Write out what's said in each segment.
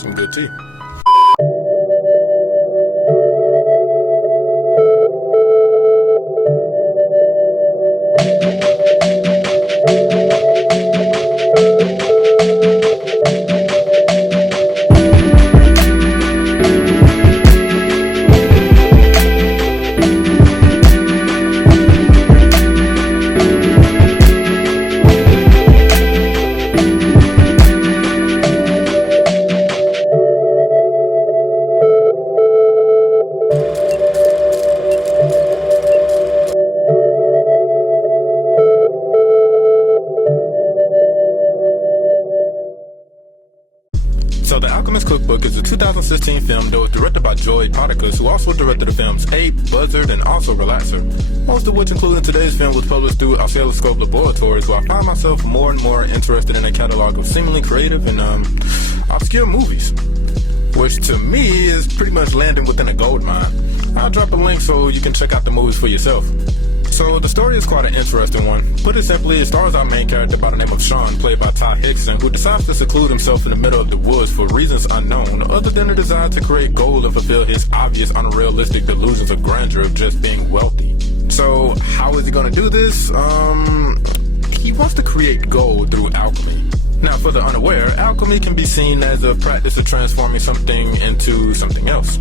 some good tea. So The Alchemist Cookbook is a 2016 film that was directed by Joy Potticus, who also directed the films Ape, Buzzard, and also Relaxer, most of which, including today's film, was published through Oscilloscope Laboratories, where I find myself more and more interested in a catalog of seemingly creative and obscure movies, which to me is pretty much landing within a gold mine. I'll drop a link so you can check out the movies for yourself. So the story is quite an interesting one. Put it simply, it stars our main character by the name of Sean, played by Ty Hickson, who decides to seclude himself in the middle of the woods for reasons unknown, other than a desire to create gold and fulfill his obvious unrealistic delusions of grandeur of just being wealthy. So how is he gonna do this? He wants to create gold through alchemy. Now, for the unaware, alchemy can be seen as a practice of transforming something into something else.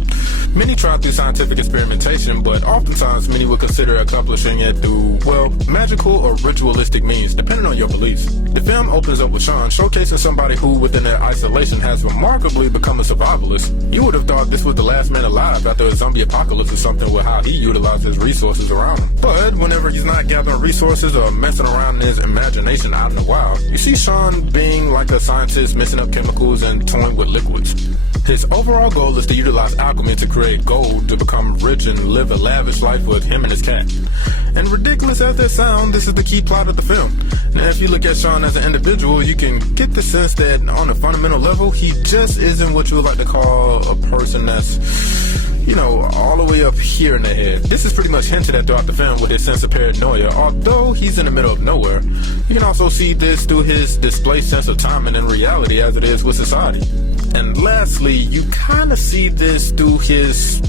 Many try through scientific experimentation, but oftentimes many would consider accomplishing it through, well, magical or ritualistic means, depending on your beliefs. The film opens up with Sean showcasing somebody who, within their isolation, has remarkably become a survivalist. You would have thought this was the last man alive after a zombie apocalypse or something, with how he utilized his resources around him. But whenever he's not gathering resources or messing around in his imagination out in the wild, you see Sean being like a scientist, mixing up chemicals and toying with liquids. His overall goal is to utilize alchemy to create gold, to become rich and live a lavish life with him and his cat. And ridiculous as that sounds, this is the key plot of the film. Now, if you look at Sean as an individual, you can get the sense that on a fundamental level, he just isn't what you would like to call a person that's, you know, all the way up here in the head. This is pretty much hinted at throughout the film with his sense of paranoia. Although he's in the middle of nowhere, you can also see this through his displaced sense of timing and reality as it is with society. And lastly, you kind of see this through his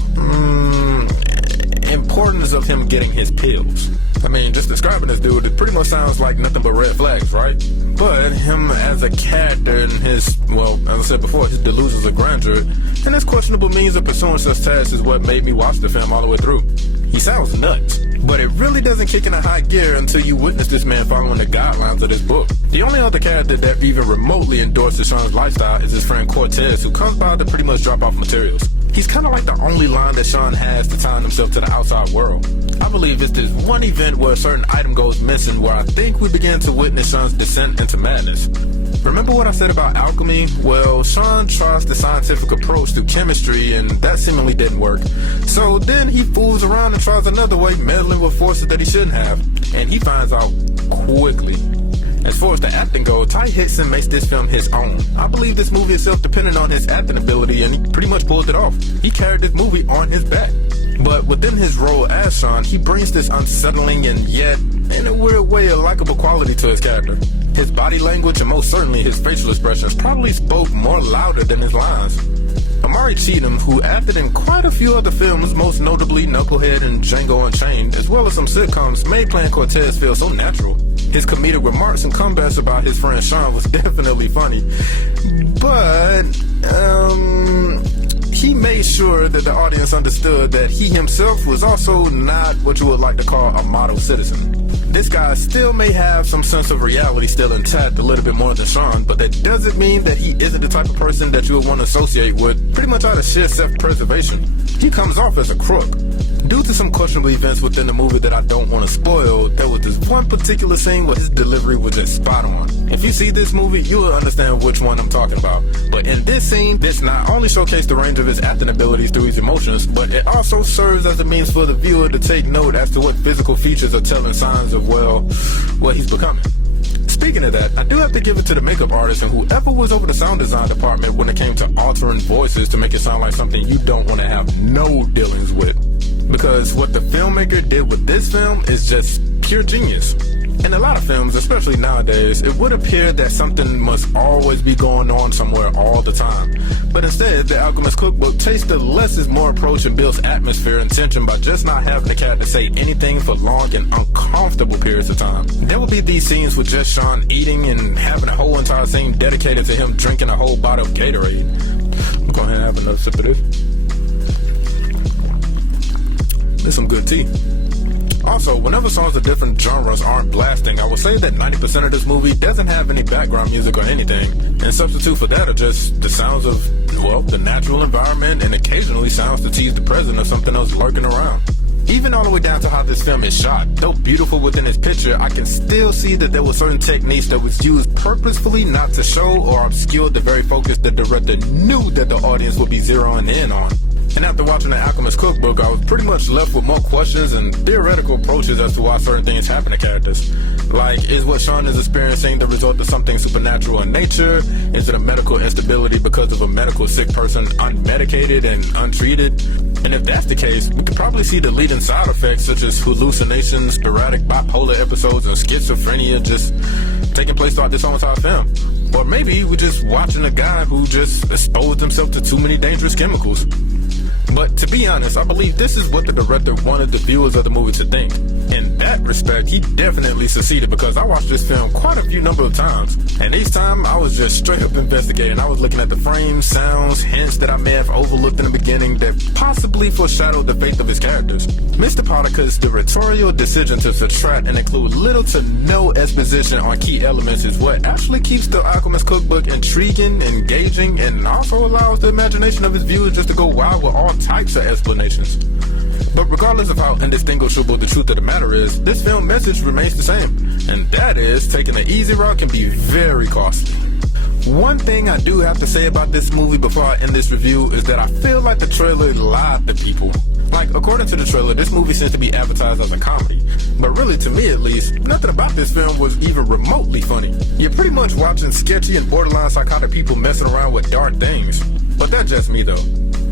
importance of him getting his pills. I mean, just describing this dude, it pretty much sounds like nothing but red flags, right? But him as a character and his, well, as I said before, his delusions of grandeur and his questionable means of pursuing such tasks is what made me watch the film all the way through. He sounds nuts, but it really doesn't kick in a high gear until you witness this man following the guidelines of this book. The only other character that even remotely endorses Sean's lifestyle is his friend Cortez, who comes by to pretty much drop off materials. He's kind of like the only line that Sean has to tie himself to the outside world. I believe it's this one event where a certain item goes missing where I think we begin to witness Sean's descent into madness. Remember what I said about alchemy? Well, Sean tries the scientific approach through chemistry, and that seemingly didn't work. So then he fools around and tries another way, meddling with forces that he shouldn't have. And he finds out quickly. As far as the acting goes, Ty Hickson makes this film his own. I believe this movie is self-dependent on his acting ability, and he pretty much pulled it off. He carried this movie on his back. But within his role as Sean, he brings this unsettling and yet, in a weird way, a likable quality to his character. His body language and most certainly his facial expressions probably spoke more louder than his lines. Amari Cheatham, who acted in quite a few other films, most notably Knucklehead and Django Unchained, as well as some sitcoms, made playing Cortez feel so natural. His comedic remarks and comebacks about his friend Sean was definitely funny, but he made sure that the audience understood that he himself was also not what you would like to call a model citizen. This guy still may have some sense of reality still intact a little bit more than Sean, but that doesn't mean that he isn't the type of person that you would want to associate with pretty much out of sheer self-preservation. He comes off as a crook. Due to some questionable events within the movie that I don't want to spoil, there was this one particular scene where his delivery was just spot on. If you see this movie, you will understand which one I'm talking about. But in this scene, this not only showcased the range of his acting abilities through his emotions, but it also serves as a means for the viewer to take note as to what physical features are telling signs of, well, what he's becoming. Speaking of that, I do have to give it to the makeup artist and whoever was over the sound design department when it came to altering voices to make it sound like something you don't want to have no dealings with. Because what the filmmaker did with this film is just pure genius. In a lot of films, especially nowadays, it would appear that something must always be going on somewhere all the time. But instead, the Alchemist Cookbook takes the less is more approach and builds atmosphere and tension by just not having the character say anything for long and uncomfortable periods of time. There will be these scenes with just Sean eating and having a whole entire scene dedicated to him drinking a whole bottle of Gatorade. I'm going to have another sip of this. There's some good tea. Also, whenever songs of different genres aren't blasting, I will say that 90% of this movie doesn't have any background music or anything, and substitute for that are just the sounds of, well, the natural environment and occasionally sounds to tease the presence of something else lurking around. Even all the way down to how this film is shot, though beautiful within its picture, I can still see that there were certain techniques that was used purposefully not to show or obscure the very focus the director knew that the audience would be zeroing in on. And after watching the Alchemist Cookbook, I was pretty much left with more questions and theoretical approaches as to why certain things happen to characters. Like, is what Sean is experiencing the result of something supernatural in nature? Is it a medical instability because of a medical sick person unmedicated and untreated? And if that's the case, we could probably see the leading side effects such as hallucinations, sporadic bipolar episodes, and schizophrenia just taking place throughout this whole entire film. Or maybe we're just watching a guy who just exposed himself to too many dangerous chemicals. But to be honest, I believe this is what the director wanted the viewers of the movie to think. In that respect, he definitely succeeded because I watched this film quite a few number of times. And each time, I was just straight up investigating. I was looking at the frames, sounds, hints that I may have overlooked in the beginning that possibly foreshadowed the fate of his characters. Mr. Partaker's directorial decision to subtract and include little to no exposition on key elements is what actually keeps the Alchemist Cookbook intriguing, engaging, and also allows the imagination of his viewers just to go wild with all types of explanations. But regardless of how indistinguishable the truth of the matter is, this film message remains the same, and that is, taking the easy route can be very costly. One thing I do have to say about this movie before I end this review is that I feel like the trailer lied to people. Like, according to the trailer, this movie seems to be advertised as a comedy. But really, to me at least, nothing about this film was even remotely funny. You're pretty much watching sketchy and borderline psychotic people messing around with dark things. But that's just me though.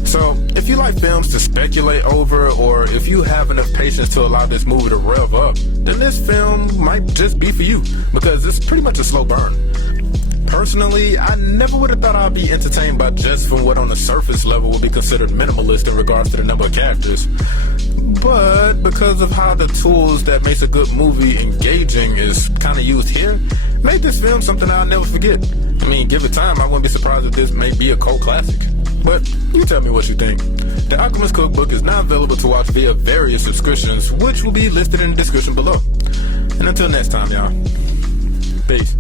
So, if you like films to speculate over, or if you have enough patience to allow this movie to rev up, then this film might just be for you, because it's pretty much a slow burn. Personally, I never would have thought I'd be entertained by just from what on the surface level would be considered minimalist in regards to the number of characters. But because of how the tools that makes a good movie engaging is kind of used here, made this film something I'll never forget. I mean, give it time, I wouldn't be surprised if this may be a cult classic. But you tell me what you think. The Alchemist Cookbook is now available to watch via various subscriptions, which will be listed in the description below. And until next time, y'all. Peace.